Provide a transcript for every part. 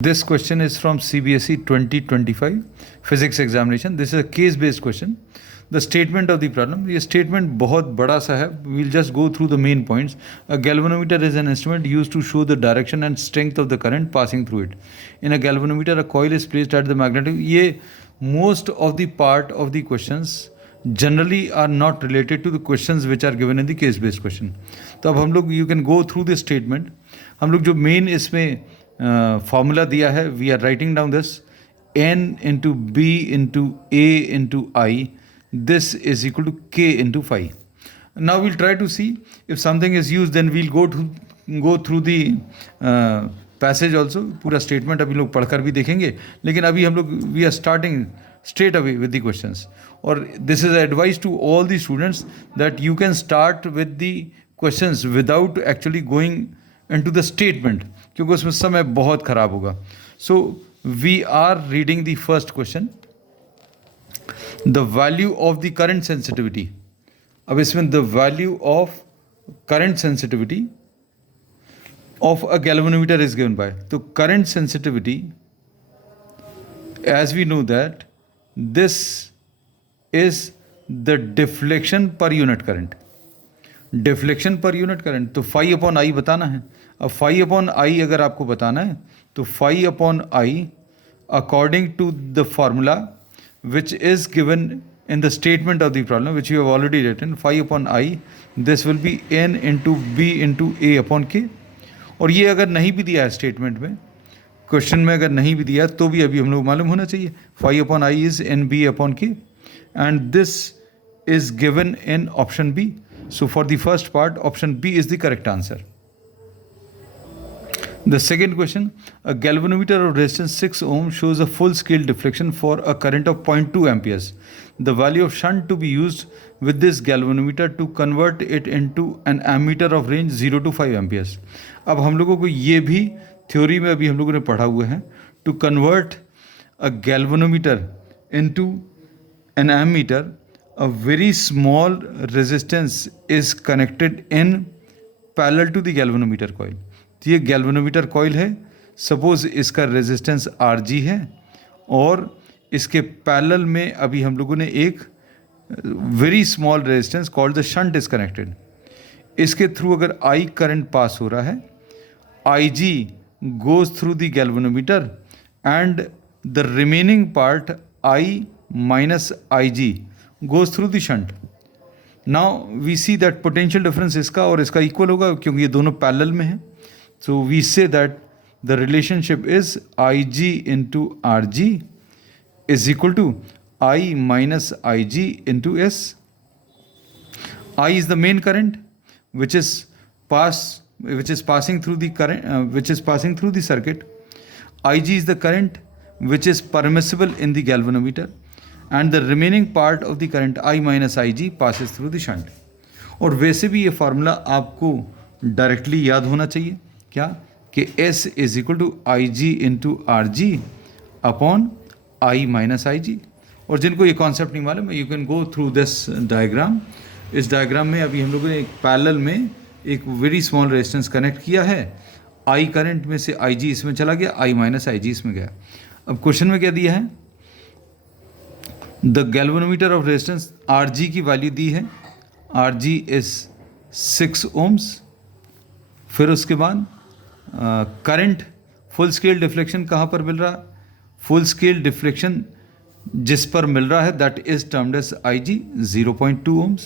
This question is from CBSE 2025 physics examination. This is a case based question. The statement of the problem. ये statement बहुत बड़ा सा है. We'll just go through the main points. A galvanometer is an instrument used to show the direction and strength of the current passing through it. In a galvanometer, a coil is placed at the magnetic. ये most of the part of the questions generally are not related to the questions which are given in the case based question. तो अब हम लोग you can go through this statement. हम लोग जो main इसमें formula दिया है, we are writing down this n into B into A into I, this is equal to k into phi. Now we'll try to see if something is use, then we'll go through the passage also. पूरा statement अभी लोग पढ़कर भी देखेंगे, लेकिन अभी हम लोग we are starting straight away with the questions. और this is advice to all the students that you can start with the questions without actually going into the statement, क्योंकि उसमें समय बहुत खराब होगा. So we are reading the first question. The value of the current sensitivity. अब इसमें the value of current sensitivity of a galvanometer is given by. तो current sensitivity, as we know that this is the deflection per unit current. Deflection per unit current, तो phi upon आई बताना है. अब phi upon आई अगर आपको बताना है तो phi upon I according to the formula which is given in the statement of the problem which you have already written, phi upon I this will be N into B into A upon K. और ये अगर नहीं भी दिया है statement में, question में अगर नहीं भी दिया तो भी अभी हम लोग मालूम होना चाहिए. Phi upon I is N B upon K and this is given in option B. So for the first part, option B is the correct answer. The second question, a galvanometer of resistance 6 ohm shows a full scale deflection for a current of 0.2 amperes. The value of shunt to be used with this galvanometer to convert it into an ammeter of range 0 to 5 amperes. अब हम लोगों को ये भी theory में अभी हम लोगों ने पढ़ा हुआ है. To convert a galvanometer into an ammeter, a very small resistance is connected in parallel to the galvanometer coil. तो ये galvanometer coil है, सपोज इसका रेजिस्टेंस RG है और इसके पैरेलल में अभी हम लोगों ने एक very small resistance called the shunt is connected. इसके थ्रू अगर I करंट पास हो रहा है, IG goes through the galvanometer and the remaining part I minus IG goes through the shunt. Now we see that potential difference इसका और इसका equal होगा क्योंकि ये दोनों पैरेलल में हैं. So we say that the relationship is IG into RG is equal to I minus IG into S. I is the main current which is passing through the current which is passing through the circuit. IG is the current which is permissible in the galvanometer. And the remaining part of the current I minus IG passes through the shunt. और वैसे भी ये formula आपको directly याद होना चाहिए, क्या कि S is equal to I G into R G upon I minus I G. और जिनको ये कॉन्सेप्ट नहीं मालूम, you can go through this diagram. इस डायग्राम में अभी हम लोगों ने एक पैरेलल में एक वेरी स्मॉल रेजिस्टेंस कनेक्ट किया है. आई करंट में से आई जी इसमें चला गया, आई माइनस आई जी इसमें गया. अब क्वेश्चन में क्या दिया है, the galvanometer of resistance R G की वैल्यू दी है, आर जी इज 6 ohms. फिर उसके बाद करंट फुल स्केल डिफ्लेक्शन कहाँ पर मिल रहा है, फुल स्केल डिफ्लेक्शन जिस पर मिल रहा है that is termed as I G 0.2 ohms.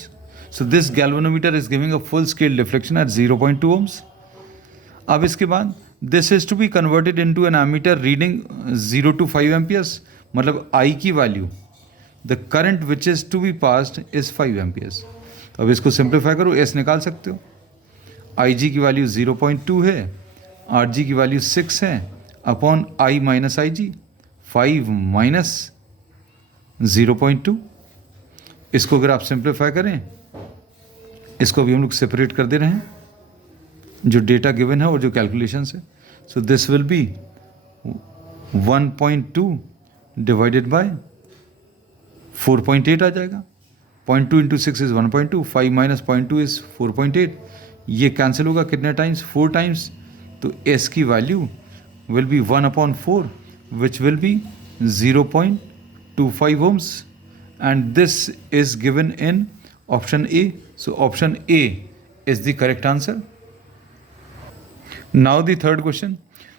So this galvanometer is giving a full scale deflection at 0.2 ohms. अब इसके बाद this is to be converted into an ammeter reading 0 to 5 amperes. मतलब I की value, the current which is to be passed is 5 amperes. तो अब इसको simplify करो, S निकाल सकते हो. आई जी की वैल्यू 0.2 है, आर जी की वैल्यू 6 है upon I minus I G 5 minus 0.2. इसको अगर आप सिंप्लीफाई करें, इसको भी हम लोग सेपरेट कर दे रहे हैं जो डेटा गिवन है और जो कैलकुलेशन है. So this will B 1.2 divided by 4.8 आ जाएगा. 0.2 इंटू 6 इज 1.2, 5 माइनस 0.2 इज 4.8. ये कैंसिल होगा कितने टाइम्स, 4 टाइम्स. तो एस की value will be 1 upon 4, which will be 0.25 ohms, and this is given in option A. So option A is the correct answer. Now the third question,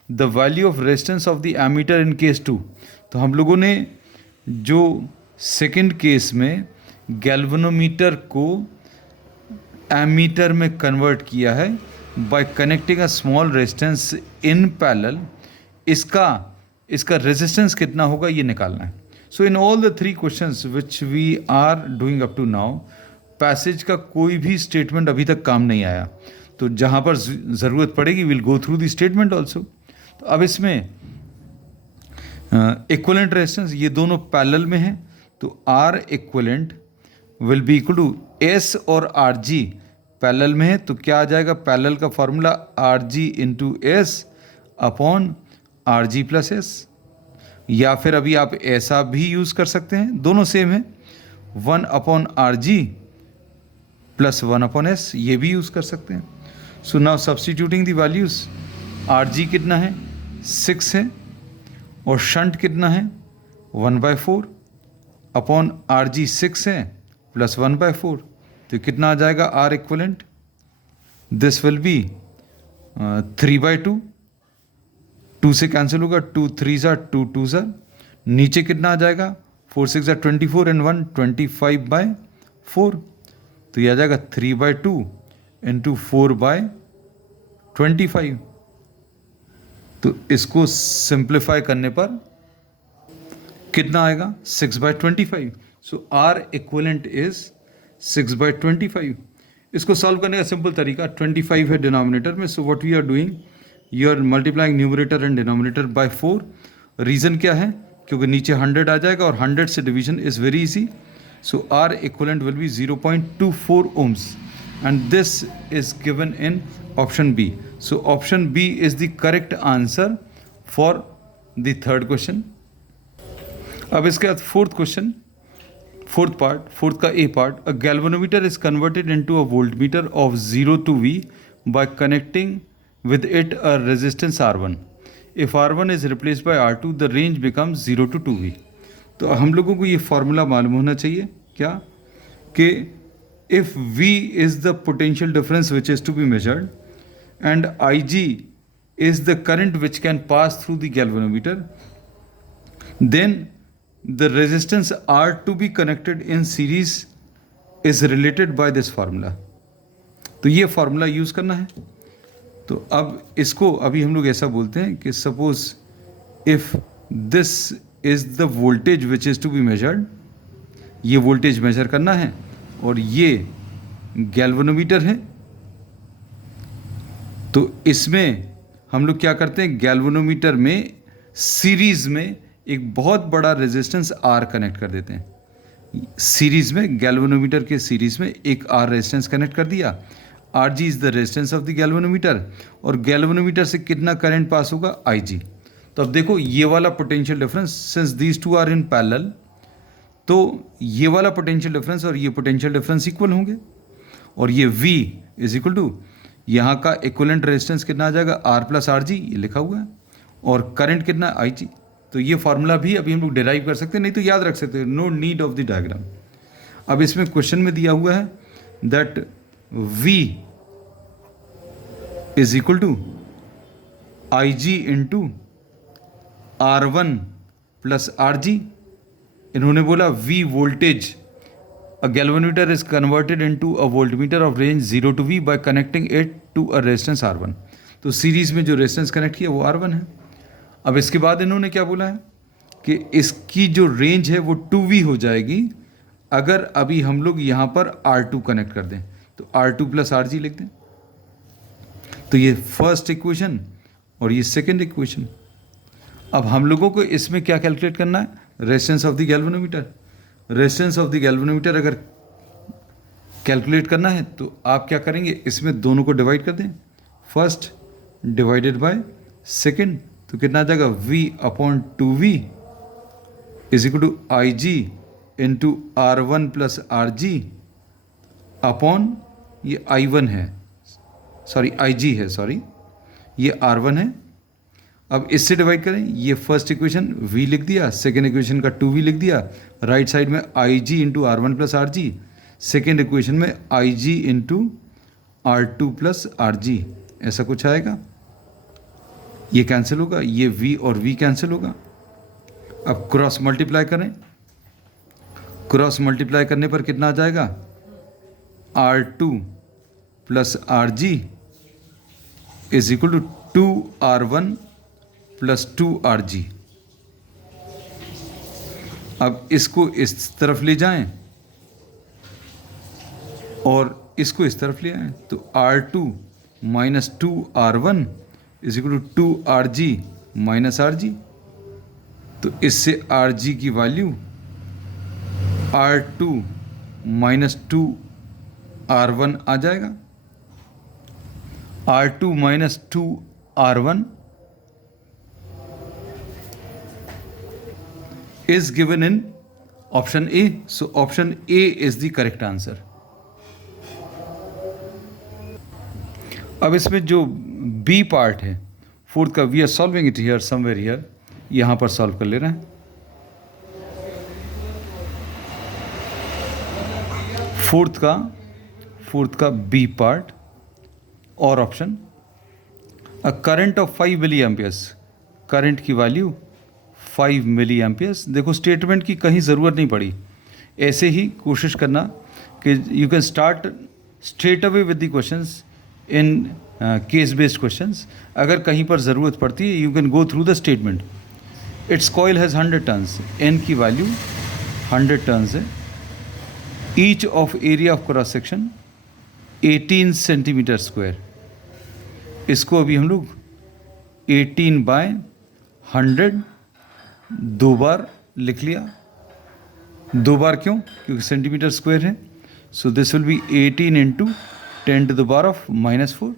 the value of resistance of the ammeter in case 2. तो हम लोगों ने जो second case में galvanometer को ammeter में convert किया है by connecting a small resistance in parallel, इसका रेजिस्टेंस कितना होगा ये निकालना है. So in all the 3 questions which we are doing up to now, passage का कोई भी स्टेटमेंट अभी तक काम नहीं आया. तो जहाँ पर ज़रूरत पड़ेगी will go through the statement also. तो अब इसमें इक्वलेंट रेजिस्टेंस ये दोनों पैरेलल में हैं, तो R equivalent will be equal to S और आर जी पैरेलल में है, तो क्या आ जाएगा पैरेलल का formula R G into S upon R G plus S, या फिर अभी आप ऐसा भी यूज़ कर सकते हैं, दोनों सेम है, 1 upon R G plus 1 upon S, ये भी यूज़ कर सकते हैं. सो नाउ सब्स्टिट्यूटिंग दी वैल्यूज़, आर जी कितना है 6 है, और शंट कितना है 1/4 अपॉन आर जी 6 है प्लस 1/4, तो कितना आ जाएगा R equivalent, this will be 3/2, 2 से कैंसिल होगा, 2 3 2 2, नीचे कितना आ जाएगा 4 6 24 एंड 1 25/4, तो यह आ जाएगा 3/2 इंटू 4/25. तो इसको सिंप्लीफाई करने पर कितना आएगा 6/25. सो आर इक्वलेंट इज 6/25. इसको सॉल्व करने का सिंपल तरीका, 25 है डिनोमिनेटर में, so what we are doing, you are multiplying numerator and denominator by 4. Reason क्या है, क्योंकि नीचे 100 आ जाएगा और 100 से division is very easy. So R equivalent will be 0.24 ohms, and this is given in option B. So option B is the correct answer for the third question. अब इसके बाद fourth question, fourth का A part, a galvanometer is converted into a voltmeter of 0 to V by connecting with it a resistance R1. If R1 is replaced by R2, the range becomes 0 to 2V. तो हम लोगों को ये formula मालूम होना चाहिए क्या, कि if V is the potential difference which is to be measured and Ig is the current which can pass through the galvanometer, then the resistance R to be connected in series is related by this formula. तो ये formula use करना है. तो अब इसको अभी हम लोग ऐसा बोलते हैं कि suppose if this is the voltage which is to be measured, ये वोल्टेज मेजर करना है और ये गैल्वेनोमीटर है, तो इसमें हम लोग क्या करते हैं, गैल्वेनोमीटर में सीरीज़ में एक बहुत बड़ा रेजिस्टेंस आर कनेक्ट कर देते हैं. सीरीज़ में गैल्वेनोमीटर के सीरीज़ में एक आर रेजिस्टेंस कनेक्ट कर दिया. R G is the resistance of the galvanometer, और गैल्वेनोमीटर से कितना करंट पास होगा आई जी. तो अब देखो ये वाला potential difference, since these two are in parallel, तो ये वाला पोटेंशियल डिफरेंस और ये पोटेंशियल डिफरेंस इक्वल होंगे, और ये V इज इक्वल टू यहाँ का इक्वलेंट रेजिस्टेंस कितना आ जाएगा R प्लस आर जी, ये लिखा हुआ है, और करंट कितना आई जी. तो ये फार्मूला भी अभी हम लोग डिराइव कर सकते हैं, नहीं तो याद रख सकते हैं, no need of the diagram. अब इसमें क्वेश्चन में दिया हुआ है that V is equal to I G into R1 plus R G. इन्होंने बोला V voltage, a galvanometer is converted into a voltmeter of range 0 to V by connecting it to a resistance R1. तो series में जो resistance connect किया वो R1 है. अब इसके बाद इन्होंने क्या बोला है कि इसकी जो रेंज है वो 2V हो जाएगी अगर अभी हम लोग यहाँ पर R2 कनेक्ट कर दें, तो R2 प्लस आर जी लिख दें. तो ये फर्स्ट इक्वेशन और ये सेकेंड इक्वेशन. अब हम लोगों को इसमें क्या कैलकुलेट करना है, resistance of the galvanometer. Resistance of the galvanometer अगर कैलकुलेट करना है तो आप क्या करेंगे, इसमें दोनों को डिवाइड कर दें, फर्स्ट डिवाइडेड बाय सेकेंड, तो कितना आ जाएगा V upon 2V is equal to I G into R1 plus R G upon ये I1 है, सॉरी IG है, सॉरी ये R1 है. अब इससे डिवाइड करें, ये फर्स्ट इक्वेशन v लिख दिया, सेकेंड इक्वेशन का 2v लिख दिया, राइट साइड में IG into R one plus R G, second equation में IG into R2 plus R G, ऐसा कुछ आएगा। ये कैंसिल होगा, ये v और v कैंसिल होगा। अब क्रॉस मल्टीप्लाई करें, क्रॉस मल्टीप्लाई करने पर कितना आ जाएगा, R2 plus R G is equal to 2R1 plus 2RG। अब इसको इस तरफ ले जाएं और इसको इस तरफ ले आएं, तो R2 minus 2R1 is equal to 2RG minus RG। तो इससे RG की वैल्यू R2 माइनस 2R1 आ जाएगा। R2 minus 2R1 is given in option A. So option A is the correct answer. अब इसमें जो B पार्ट है fourth का, we are solving it here somewhere here, यहाँ पर सॉल्व कर ले रहे हैं। फोर्थ का B पार्ट और option, a current of 5 milli amperes, current की वैल्यू 5 मिली एम्पियर्स। देखो स्टेटमेंट की कहीं ज़रूरत नहीं पड़ी, ऐसे ही कोशिश करना कि you can start straight away with the questions in case based questions. अगर कहीं पर ज़रूरत पड़ती है you can go through the statement. It's coil has 100 turns, N की वैल्यू 100 टर्न्स है। Each of area of cross section 18 centimetre square. इसको अभी हम लोग 18 बाय 100 दो बार लिख लिया। दो बार क्यों? क्योंकि सेंटीमीटर स्क्वायर है। So this will be 18 into 10 to the power of -4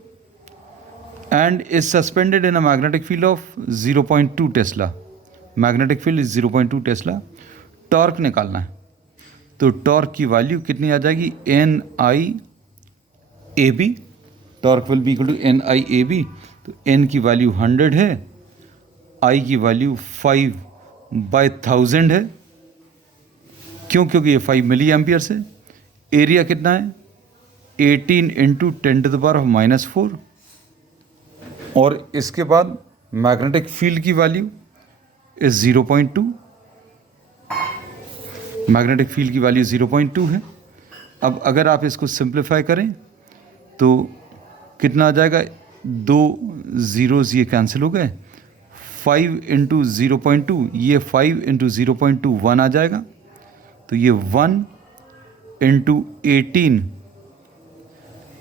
and is suspended in a magnetic field of 0.2 tesla. Magnetic field is 0.2 tesla. Torque निकालना है, तो टॉर्क की वैल्यू कितनी आ जाएगी, NIAB। Torque will be equal to NIAB। तो N की value 100 है, I की वैल्यू 5/1000 है। क्यों? क्योंकि ये 5 मिली एम्पियर्स है। एरिया कितना है, 18 into 10 to the power of -4। और इसके बाद मैग्नेटिक फील्ड की वैल्यू इज 0.2। मैग्नेटिक फील्ड की वैल्यू 0.2 है। अब अगर आप इसको सिंप्लीफाई करें तो कितना आ जाएगा, 2 ज़ीरोज़ ये कैंसिल हो गए। 5 इंटू 0.2, ये 5 इंटू 0.2 1 आ जाएगा। तो ये 1 into 18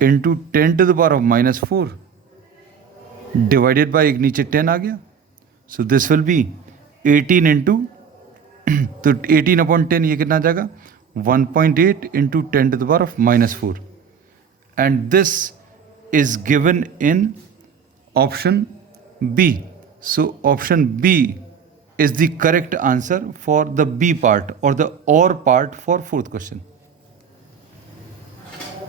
into 10 to the power of -4 divided by, एक नीचे 10 आ गया। So this will be 18 into, तो 18/10 ये कितना आ जाएगा, 1.8 into 10 to the power of -4 and this is given in option B. So option B is the correct answer for the B part or the OR part for fourth question.